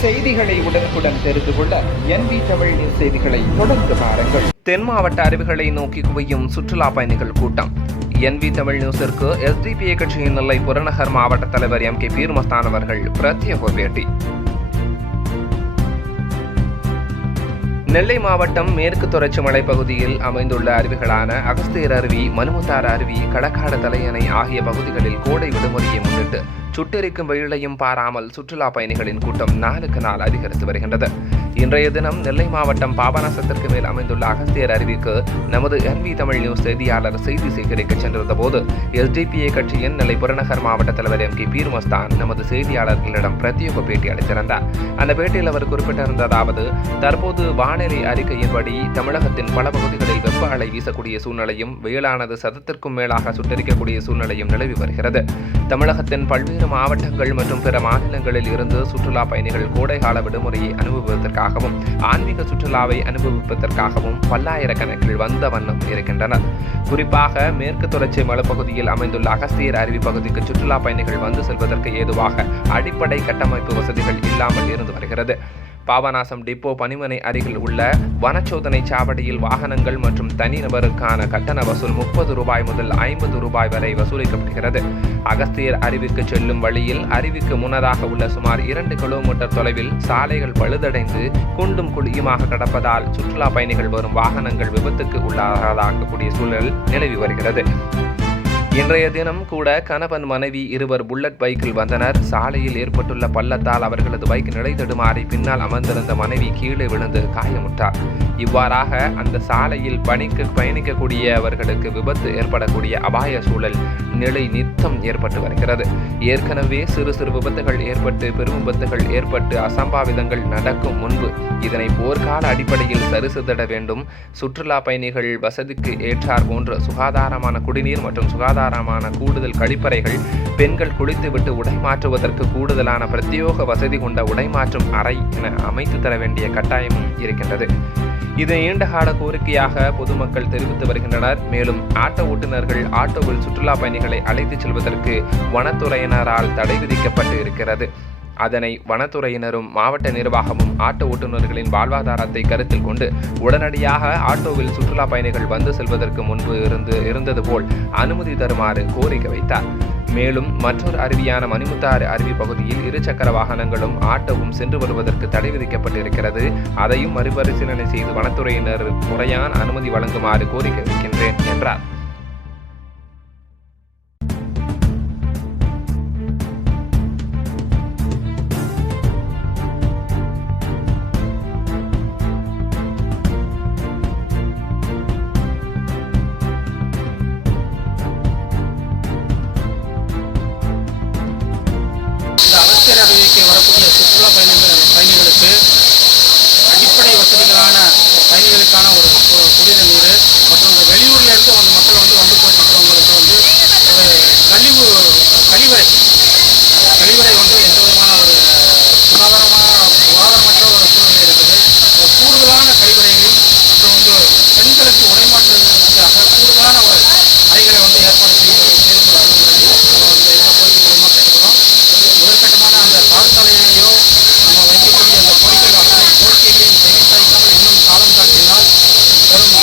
செய்திகளை உடனுக்குடன் தெரிந்து கொள்ள NV தமிழ் நியூஸ் செய்திகளை தொடர்ந்து பாருங்கள். தென் மாவட்ட அருவிகளை நோக்கி குவியும் சுற்றுலா பயணிகள் கூட்டம். NV தமிழ் நியூஸிற்கு SDPA கட்சியின் நெல்லை புறநகர் மாவட்ட தலைவர் MK பீர்மஸ்தான் அவர்கள் பிரத்யேக பேட்டி. நெல்லை மாவட்டம் மேற்கு தொடர்ச்சி மலைப்பகுதியில் அமைந்துள்ள அருவிகளான அகஸ்தியர் அருவி, மனுமுத்தாறு அருவி, கடக்காடு தலையணை ஆகிய பகுதிகளில் கோடை விடுமுறையை முன்னிட்டு சுட்டெரிக்கும் வெயிலையும் பாராமல் சுற்றுலா பயணிகளின் கூட்டம் நாளுக்கு நாள் அதிகரித்து வருகின்றது. இன்றைய தினம் நெல்லை மாவட்டம் பாபநாசத்திற்கு மேல் அமைந்துள்ள அகஸ்தியர் அருவிக்கு நமது NV தமிழ் நியூஸ் செய்தியாளர் செய்தி சேகரிக்க சென்றிருந்த போது SDPA கட்சியின் நெல்லை புறநகர் மாவட்ட தலைவர் MK பீர்மஸ்தான் நமது செய்தியாளர்களிடம் பிரத்யேக பேட்டி அளித்திருந்தார். அந்த பேட்டியில் அவர் குறிப்பிட்டிருந்ததாவது, தற்போது வானிலை அறிக்கையின்படி தமிழகத்தின் பல பகுதிகளில் வெப்ப அலை வீசக்கூடிய சூழ்நிலையும் வெயிலானது சதத்திற்கும் மேலாக சுட்டரிக்கக்கூடிய சூழ்நிலையும் நிலவி வருகிறது. தமிழகத்தின் பல்வேறு மாவட்டங்கள் மற்றும் பிற மாநிலங்களில் இருந்து சுற்றுலா பயணிகள் கோடைகால விடுமுறையை அனுபவிப்பதற்காகவும் ஆன்மீக சுற்றுலாவை அனுபவிப்பதற்காகவும் பல்லாயிரக்கணக்கில் வந்த வண்ணம் இருக்கின்றனர். குறிப்பாக மேற்கு தொடர்ச்சி மலைப்பகுதியில் அமைந்துள்ள அகஸ்தியர் அருவி பகுதிக்கு சுற்றுலா பயணிகள் வந்து செல்வதற்கு ஏதுவாக அடிப்படை கட்டமைப்பு வசதிகள் இல்லாமல் இருந்து வருகிறது. பாபநாசம் டிப்போ பணிமனை அருகில் உள்ள வனச்சோதனை சாவடியில் வாகனங்கள் மற்றும் தனிநபருக்கான கட்டண வசூல் 30 ரூபாய் முதல் 50 ரூபாய் வரை வசூலிக்கப்படுகிறது. அகஸ்தியர் அருவிக்கு செல்லும் வழியில் அருவிக்கு முன்னதாக உள்ள சுமார் 2 கிலோமீட்டர் தொலைவில் சாலைகள் பழுதடைந்து குண்டும் குழியுமாக கிடப்பதால் சுற்றுலா பயணிகள் வரும் வாகனங்கள் விபத்துக்கு உள்ளாகக்கூடிய சூழல் நிலவி வருகிறது. இன்றைய தினம் கூட கணவன் மனைவி இருவர் புல்லட் பைக்கில் வந்தனர். சாலையில் ஏற்பட்டுள்ள பள்ளத்தால் அவர்களது பைக் நிலை தடுமாறி பின்னால் அமர்ந்திருந்த மனைவி கீழே விழுந்து காயமுற்றார். இவ்வாறாக அந்த சாலையில் பயணிக்கக்கூடியவர்களுக்கு விபத்து ஏற்படக்கூடிய அபாய சூழல் நிலை நித்தம் ஏற்பட்டு வருகிறது. ஏற்கனவே சிறு சிறு விபத்துகள் ஏற்பட்டு பெரும் விபத்துகள் ஏற்பட்டு அசம்பாவிதங்கள் நடக்கும் முன்பு இதனை போர்க்கால அடிப்படையில் சரிசெய்திட வேண்டும். சுற்றுலா பயணிகள் வசதிக்கு ஏற்றார் போன்ற சுகாதாரமான குடிநீர் மற்றும் சுகாதாரமான கூடுதல் கழிப்பறைகள், பெண்கள் குளித்துவிட்டு உடை மாற்றுவதற்கு கூடுதலான பிரத்யேக வசதி கொண்ட உடை மாற்றும் அறை என அமைத்து தர வேண்டிய கட்டாயமும் இருக்கின்றது. இது நீண்டகால கோரிக்கையாக பொதுமக்கள் தெரிவித்து வருகின்றனர். மேலும் ஆட்டோ ஓட்டுநர்கள் ஆட்டோவில் சுற்றுலா பயணிகளை அழைத்துச் செல்வதற்கு வனத்துறையினரால் தடை விதிக்கப்பட்டு இருக்கிறது. அதனை வனத்துறையினரும் மாவட்ட நிர்வாகமும் ஆட்டோ ஓட்டுநர்களின் வாழ்வாதாரத்தை கருத்தில் கொண்டு உடனடியாக ஆட்டோவில் சுற்றுலா பயணிகள் வந்து செல்வதற்கு முன்பு இருந்தது போல் அனுமதி தருமாறு கோரிக்கை வைத்தார். மேலும் மற்றொரு அருவியான மணிமுத்தாறு அருவி பகுதியில் 2 சக்கர வாகனங்களும் ஆட்டோவும் சென்று வருவதற்கு தடை விதிக்கப்பட்டிருக்கிறது. அதையும் மறுபரிசீலனை செய்து வனத்துறையினர் முறையான அனுமதி வழங்குமாறு கோரிக்கை வைக்கின்றேன் என்றார். அகஸ்தியர் அருவிக்கு வரக்கூடிய சுற்றுலா பயணிகளுக்கு அடிப்படை வசதிகளான பயணிகளுக்கான ஒரு குடிநீர் நீர் மற்றும் இந்த வெளியூர்லேருந்து அந்த மக்கள் வந்து போட்டுக்கிறவங்களுக்கு ஒரு கழிவறை எந்த விதமான ஒரு சுகாதாரமற்ற ஒரு சூழ்நிலை இருக்குது. கூடுதலான கழிவறைகளில் மற்றும் பெண்களுக்கு உடைமாற்றுவதற்காக கூடுதலான ஒரு அறைகளை ஏற்பாடு செய்து முதற்கட்டமான அந்த பாடசாலையிலேயோ நம்ம வைக்கக்கூடிய அந்த கோரிக்கைகளையும் செவிசாய்க்காமல் இன்னும் காலம் தாண்டினால் பெரும்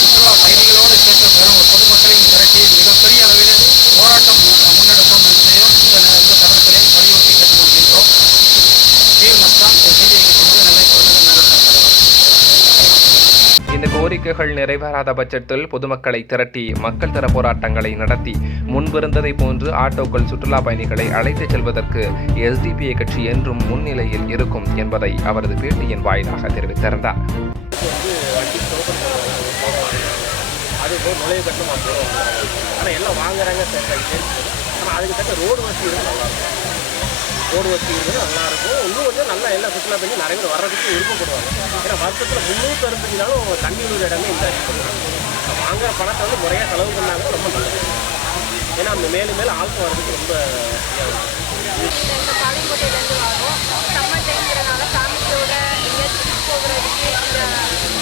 சுற்றுலா பயணிகளோடு சேர்த்து பெரும் பொதுமக்களையும் திரட்டி மிகப்பெரிய அளவில் போராட்டம் முன்னெடுப்போம் என்பதையும் இந்த தருணத்திலே வலியுறுத்தி கேட்டுக்கொள்கின்றோம். பீர்மஸ்தான் நெல்லை புறநகர் நகர தலைவர். இந்த கோரிக்கைகள் நிறைவேறாத பட்சத்தில் பொதுமக்களை திரட்டி மக்கள் தர போராட்டங்களை நடத்தி முன்பிருந்ததை போன்று ஆட்டோக்கள் சுற்றுலா பயணிகளை அழைத்துச் செல்வதற்கு SDPA கட்சி என்றும் முன்னிலையில் இருக்கும் என்பதை அவரது பேட்டியின் வாயிலாக தெரிவித்திருந்தார். ரோடு வசதி இருக்குது, நல்லாயிருக்கும். இன்னும் நல்லா எல்லா சுற்றுலா பயணி நிறைய பேர் வர்றதுக்கு விருப்பப்படுவாங்க. ஏன்னா வருஷத்தில் 365 நாளும் தண்ணி உள்ள இடமே இந்த வாங்குகிற பணத்தை முறையாக செலவு பண்ணாங்கன்னா ரொம்ப நல்லது. ஏன்னா மேலும் மேலும் ஆள்க்கு வர்றதுக்கு ரொம்ப பாளையங்கோட்டையிலேருந்து வரும். சம்மர் டைம்ங்கிறனால ஃபேமிலியோட எங்கேயாச்சும் போகிறதுக்கு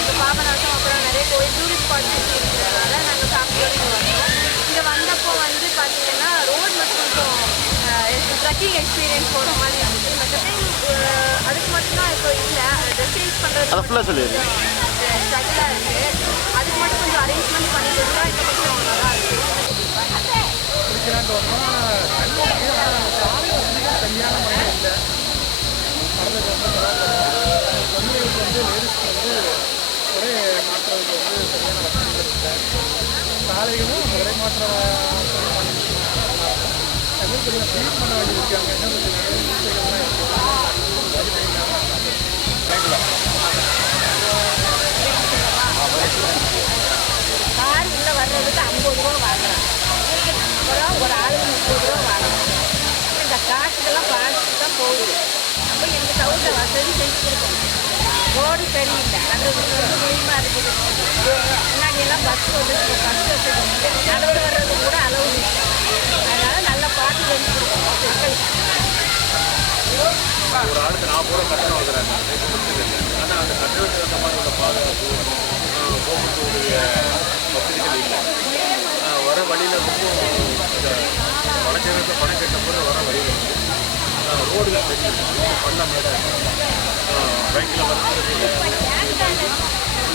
இந்த பாபநாசம் அப்புறம் நிறைய கோயில் டூரிஸ்ட் ஸ்பாட்ஸ் இருக்கிறதுனால நாங்கள் ஃபேமிலியோடு இங்கே வந்தோம். இங்கே வந்தப்போ பார்த்தீங்கன்னா ரோடு மட்டும் கொஞ்சம் ட்ரக்கிங் எக்ஸ்பீரியன்ஸ் போகிற மாதிரி இருந்துச்சு. மற்றபடி அதுக்கு மட்டும்தான் இப்போ இல்லை, ட்ரெஸ் சேஞ்ச் பண்ணுறது அதை ஃபுல்லாக சொல்லிடுங்க. ஸ்ட்ரகிளாக இருக்குது. அதுக்கு மட்டும் கொஞ்சம் அரேஞ்ச்மெண்ட் பண்ணி கொடுத்தா இன்னும் கொஞ்சம் நல்லா இருக்குது. பிடிக்கலான்ட்டு வந்தோம். சாலை வசதிகள் சரியான முறையில் இல்லை. நடந்தது பொண்ணுகளுக்கு லேடிஸ்க்கு ஒரே மாற்றுறதுக்கு சரியான வசதிகள் இல்லை. சாலைகளும் ஒரே மாற்ற கொஞ்சம் க்ளீன் பண்ண வேண்டியிருக்காங்க. இன்னும் கொஞ்சம் நிறைய விஷயங்கள்லாம் கார் உள்ளே வர்றதுக்கு 50 ரூபா வாங்குறாங்க. அப்புறம் ஒரு ஆளுக்கு 30 ரூபா வாங்குறாங்க. இந்த காசுக்கெல்லாம் பார்த்து தான் போகுது. அப்போ எங்கள் டவுனில் வசதி செஞ்சு கொடுக்கணும். ரோடு சரியில்லை, அது முக்கியமாக இருக்குது. முன்னாடியெல்லாம் பஸ் வந்துச்சு, பஸ் வசதி நடந்து வர்றது கூட அளவு இல்லை. அதனால் நல்ல பாட்டு செஞ்சு கொடுக்கணும் மக்களுக்கு. ஒரு ஆளுக்கு 40 ரூபா கட்டணம் வாங்குறாங்க. ஆனால் அந்த கட்டணத்துக்கு அந்த மாதிரி உள்ள பாதுகாப்பு போக்குவரத்துடைய வசதிகள் இல்லை. வர வழியில் மட்டும் இந்த வடக்கிழக்கு பணம் கட்ட போகிற வர வழியில் ரோடுகள் சரி பண்ண மேட பைக்கில் வரது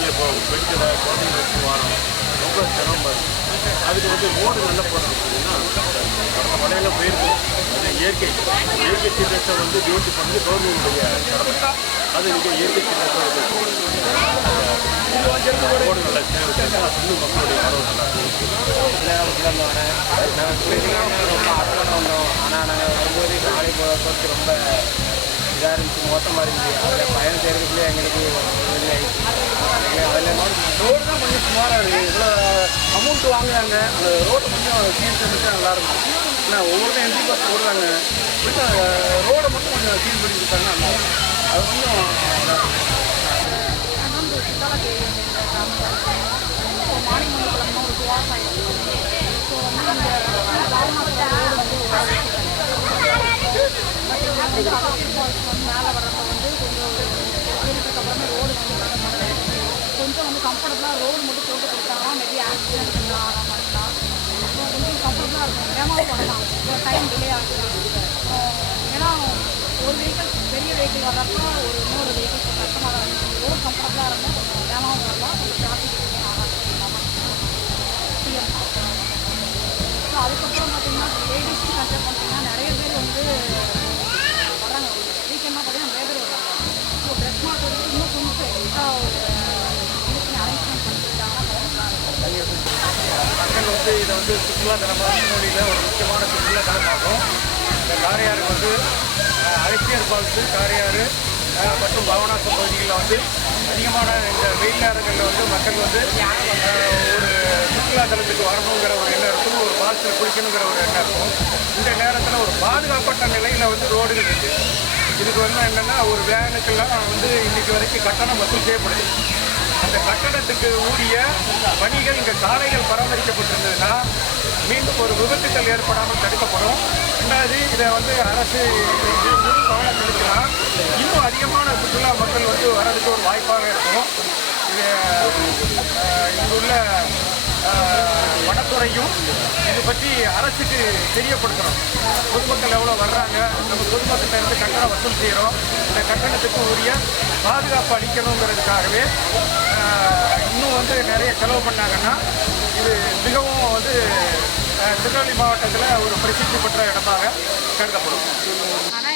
இப்போ பெண்களை குழந்தைங்களுக்கு வாரம் ரொம்ப சிரமமாக இருக்குது. அதுக்கு ரோடு நல்லா போட்டுருக்குன்னா நம்ம வலையில் போயிருக்கோம். அது இயற்கை சீற்றத்தை டியூட்டி பண்ணி கவர்மெண்ட்டுடைய கடமை. அது நீங்கள் இயற்கை சீற்றத்தை ரோடு நல்லா இன்னும் மக்களுடைய வரவு நல்லா நாங்கள் வரேன். ரொம்ப ஆர்வமாக வந்தோம். ஆனால் நாங்கள் வரும்போது சாலை போக்குவரத்து ரொம்ப இதாக இருந்துச்சு, மோசமாக இருந்துச்சு. அதில் பயணம் செய்கிறதுக்குள்ளே எங்களுக்கு அதில் ரோடு தான் கொஞ்சம் சுமாராக இருக்குது. இவ்வளோ அமௌண்ட் வாங்குறாங்க. அந்த ரோடு கொஞ்சம் சீன் செஞ்சுட்டு நல்லாயிருக்கும். ஆனால் ஒவ்வொருத்தையும் என்ட்ரி பஸ் போடுறாங்க. கொஞ்சம் ரோடை மட்டும் கொஞ்சம் சீன் பண்ணி கொடுத்தாங்கன்னா நல்லா இருக்கும். அது கொஞ்சம் மார்னிங் வந்து கிளம்புனா ஒரு 2 hours ஆகிடும். ஸோ வந்து இந்த பாவனாசோட ரோடு வந்து மேலே வர்றப்ப கொஞ்சம் கிலோமீட்டருக்கு அப்புறமே ரோடு கொஞ்சம் கம்ஃபர்டபுளாக ரோடு மட்டும் போட்டு கொடுத்தாங்கன்னா மேபி ஆக்சிடென்ட் ஆகாமல் இருக்கலாம். கொஞ்சம் கம்ஃபர்டபுளாக இருக்கும். வேகமாகவும் பண்ணலாம், டைம் டிலே ஆகுது. ஏன்னா ஒரு வெஹிக்கிள் பெரிய வெஹிக்கிள் வர்றப்போ இன்னொரு வெஹிக்கிள் கஷ்டமாக தான் இருக்கும். ரோடு கம்ஃபர்டபுளாக இருந்தால் கொஞ்சம் வேகமாகவும் வரலாம், கொஞ்சம் டிராஃபிக் ஆகாது. ஸோ அதுக்கப்புறம் பார்த்தீங்கன்னா லேடிஸும் கன்சல்ட் பண்ணிங்கன்னா நிறைய பேர் வர்றாங்க. வீக்கெண்டாக பார்த்தீங்கன்னா நிறைய பேர் வர்றாங்க. ஸோ ட்ரெஸ் மாற்றுறதுக்கு இன்னும் கொஞ்சம் எக்ஸ்ட்ரா ஒரு அரேஞ்ச்மெண்ட் பண்ணிட்டாங்கன்னா மக்கள் இதை சுற்றுலா தலமாக முன்னோடியில் ஒரு முக்கியமான சுற்றுலா தலமாகும். இந்த காரையாறு அகத்தியர் ஃபால்ஸு, காரையாறு மற்றும் பாபநாசம் பகுதிகளில் அதிகமான இந்த வெயில் நேரங்களில் மக்கள் ஒரு சுற்றுலா தலத்துக்கு வரணுங்கிற ஒரு எண்ணம் இருக்கும். ஒரு ஃபால்ஸில் குளிக்கணுங்கிற ஒரு எண்ணம் இருக்கும். இந்த நேரத்தில் ஒரு பாதுகாப்பட்ட நிலையில் ரோடுகள் இருக்குது. இதுக்கு என்னென்னா ஒரு வேனுக்கெல்லாம் இன்றைக்கி வரைக்கும் கட்டணம் வசூல் செய்யப்படுது. அந்த கட்டணத்துக்கு ஊதிய பணிகள் இங்கே சாலைகள் பராமரிக்கப்பட்டிருந்ததுன்னா மீண்டும் ஒரு விபத்துக்கள் ஏற்படாமல் தடுக்கப்படும். ரெண்டாவது இதை அரசு முழு கவனம் செலுத்தினா இன்னும் அதிகமான சுற்றுலா மக்கள் வர்றதுக்கு ஒரு வாய்ப்பாக இருக்கும். இது இங்குள்ள வனத்துறையும் இது பற்றி அரசுக்கு தெரியப்படுத்தணும். பொதுமக்கள் எவ்வளோ வர்றாங்க, நம்ம பொதுமக்கிட்ட கட்டணம் வசூல் செய்கிறோம், இந்த கட்டணத்துக்கு உரிய பாதுகாப்பு அளிக்கணுங்கிறதுக்காகவே இன்னும் நிறைய செலவு பண்ணாங்கன்னா இது மிகவும் திருநெல்வேலி மாவட்டத்தில் ஒரு பிரசித்தி பெற்ற இடமாக கருதப்படும். ஆனால்